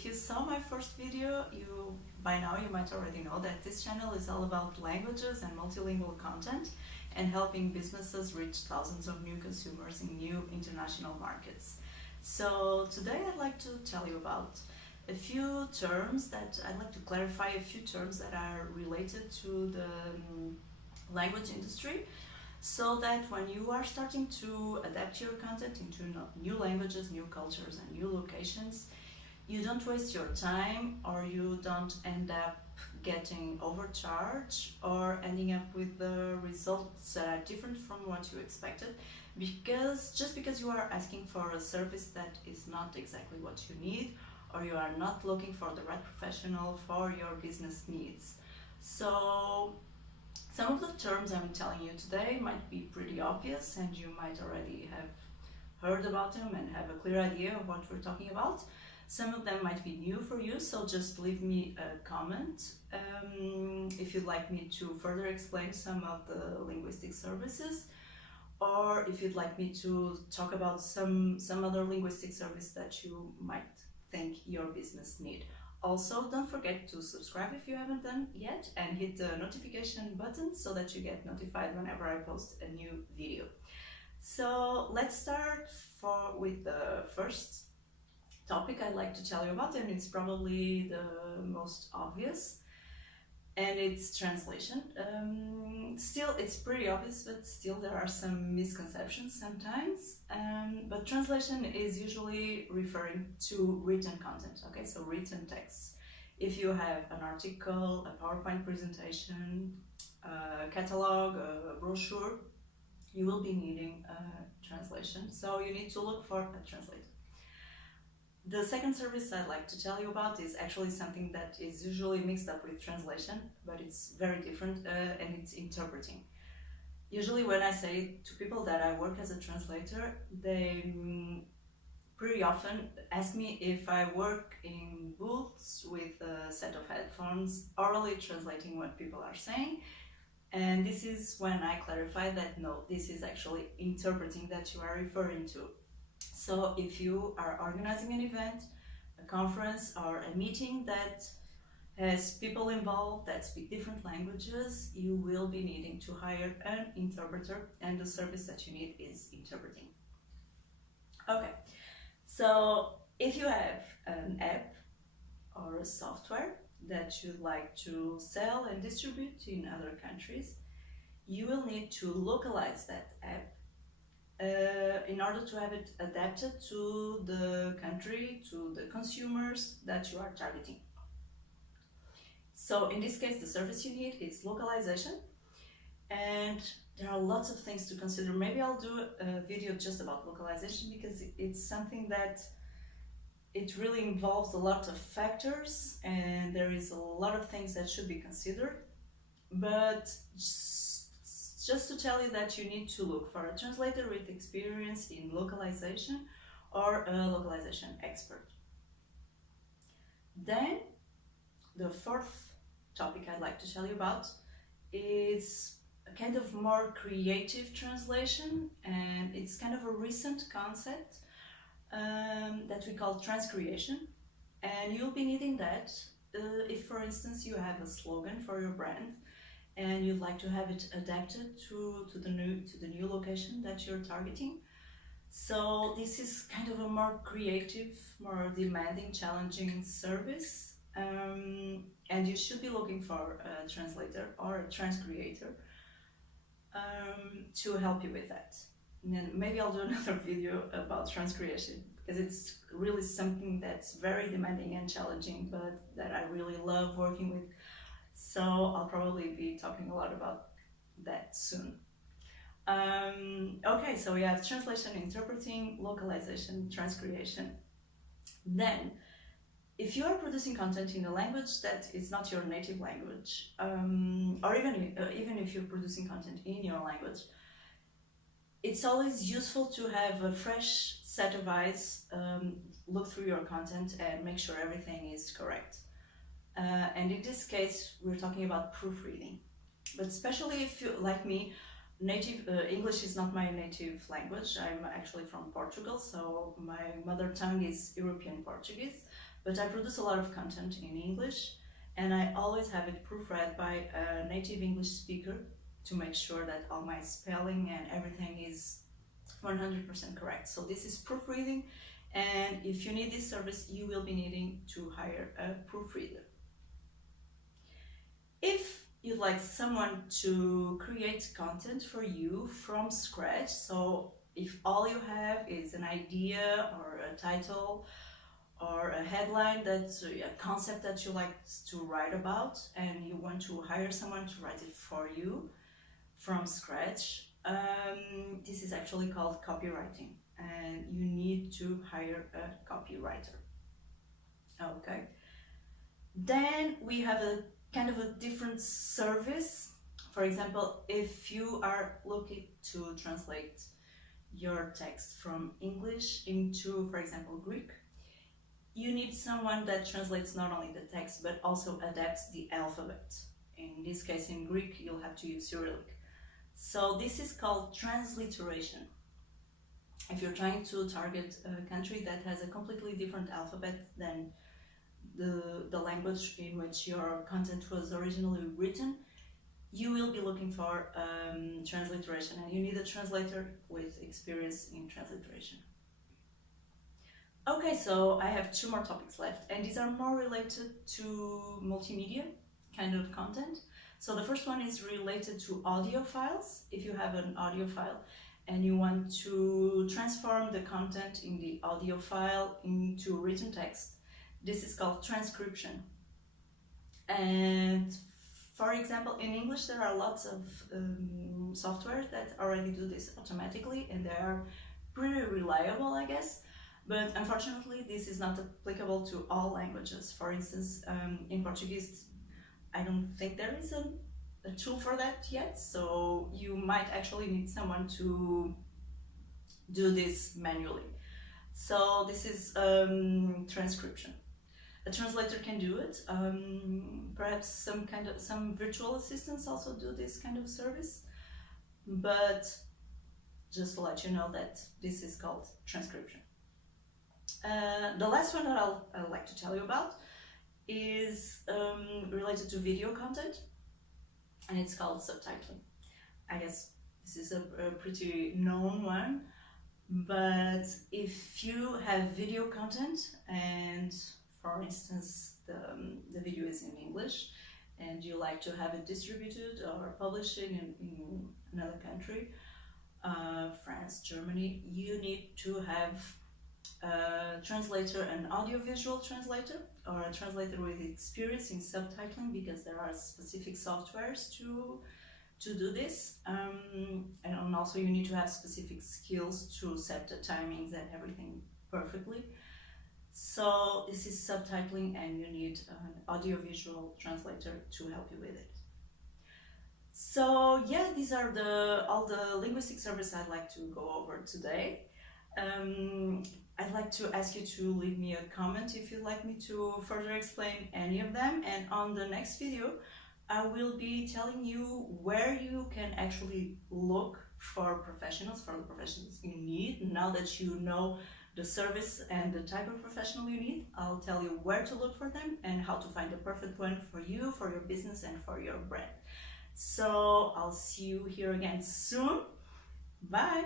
if you saw my first video, by now you might already know that this channel is all about languages and multilingual content and helping businesses reach thousands of new consumers in new international markets. So today I'd like to tell you about a few terms that I'd like to clarify, a few terms that are related to the language industry, so that when you are starting to adapt your content into new languages, new cultures and new locations, you don't waste your time or you don't end up getting overcharged or ending up with the results that are different from what you expected, just because you are asking for a service that is not exactly what you need, or you are not looking for the right professional for your business needs. So some of the terms I'm telling you today might be pretty obvious and you might already have heard about them and have a clear idea of what we're talking about. Some of them might be new for you, so just leave me a comment if you'd like me to further explain some of the linguistic services, or if you'd like me to talk about some other linguistic service that you might think your business need. Also, don't forget to subscribe if you haven't done yet and hit the notification button so that you get notified whenever I post a new video. So let's start with the first topic I'd like to tell you about, and it's probably the most obvious, and it's translation. Still, it's pretty obvious, but still there are some misconceptions sometimes. But translation is usually referring to written content, okay, so written text. If you have an article, a PowerPoint presentation, a catalog, a brochure, you will be needing a translation, so you need to look for a translator. The second service I'd like to tell you about is actually something that is usually mixed up with translation, but it's very different, and it's interpreting. Usually when I say to people that I work as a translator, they pretty often ask me if I work in booths with a set of headphones, orally translating what people are saying. And this is when I clarify that no, this is actually interpreting that you are referring to. So if you are organizing an event, a conference, or a meeting that has people involved that speak different languages, you will be needing to hire an interpreter, and the service that you need is interpreting. Okay, so if you have an app or a software that you'd like to sell and distribute in other countries, you will need to localize that app in order to have it adapted to the country, to the consumers that you are targeting. So in this case, the service you need is localization, and there are lots of things to consider. Maybe I'll do a video just about localization, because it's something that it really involves a lot of factors and there is a lot of things that should be considered. But just to tell you that you need to look for a translator with experience in localization or a localization expert. Then the fourth topic I'd like to tell you about is a kind of more creative translation, and it's kind of a recent concept that we call Transcreation, and you'll be needing that if, for instance, you have a slogan for your brand and you'd like to have it adapted to the new location that you're targeting. So this is kind of a more creative, more demanding, challenging service, and you should be looking for a translator or a transcreator to help you with that. And then maybe I'll do another video about transcreation, because it's really something that's very demanding and challenging, but that I really love working with. So I'll probably be talking a lot about that soon. Okay, so we have translation, interpreting, localization, transcreation. Then, if you are producing content in a language that is not your native language, or even if you're producing content in your language, it's always useful to have a fresh set of eyes look through your content and make sure everything is correct. And in this case, we're talking about proofreading. But especially if you, like me, English is not my native language. I'm actually from Portugal, so my mother tongue is European Portuguese. but I produce a lot of content in English, and I always have it proofread by a native English speaker to make sure that all my spelling and everything is 100% correct. So this is proofreading, and if you need this service, you will be needing to hire a proofreader. If you'd like someone to create content for you from scratch, so if all you have is an idea or a title or a headline, that's a concept that you like to write about, and you want to hire someone to write it for you from scratch, this is actually called copywriting, and you need to hire a copywriter. Okay. Then we have a kind of a different service. For example, if you are looking to translate your text from English into, for example, Greek, you need someone that translates not only the text but also adapts the alphabet. In this case, in Greek, you'll have to use Cyrillic. So this is called transliteration. If you're trying to target a country that has a completely different alphabet than the language in which your content was originally written, you will be looking for transliteration, and you need a translator with experience in transliteration. Okay, so I have 2 more topics left, and these are more related to multimedia kind of content. So the first one is related to audio files. If you have an audio file and you want to transform the content in the audio file into written text, this is called transcription. And for example, in English there are lots of software that already do this automatically, and they are pretty reliable, I guess. But unfortunately, this is not applicable to all languages. For instance, in Portuguese, I don't think there is a tool for that yet, so you might actually need someone to do this manually. So this is transcription. A translator can do it. Perhaps some virtual assistants also do this kind of service, but just to let you know that this is called transcription. The last one that I'd like to tell you about is related to video content, and it's called subtitling. I guess this is a pretty known one, but if you have video content and, for instance, the video is in English and you like to have it distributed or published in another country, France, Germany, you need to have a translator, an audiovisual translator, or a translator with experience in subtitling, because there are specific softwares to do this, and also you need to have specific skills to set the timings and everything perfectly. So this is subtitling, and you need an audiovisual translator to help you with it. So yeah, these are all the linguistic services I'd like to go over today. I'd like to ask you to leave me a comment if you'd like me to further explain any of them, and on the next video I will be telling you where you can actually look for professionals, for the professionals you need. Now that you know the service and the type of professional you need, I'll tell you where to look for them and how to find the perfect one for you, for your business, and for your brand. So I'll see you here again soon. Bye!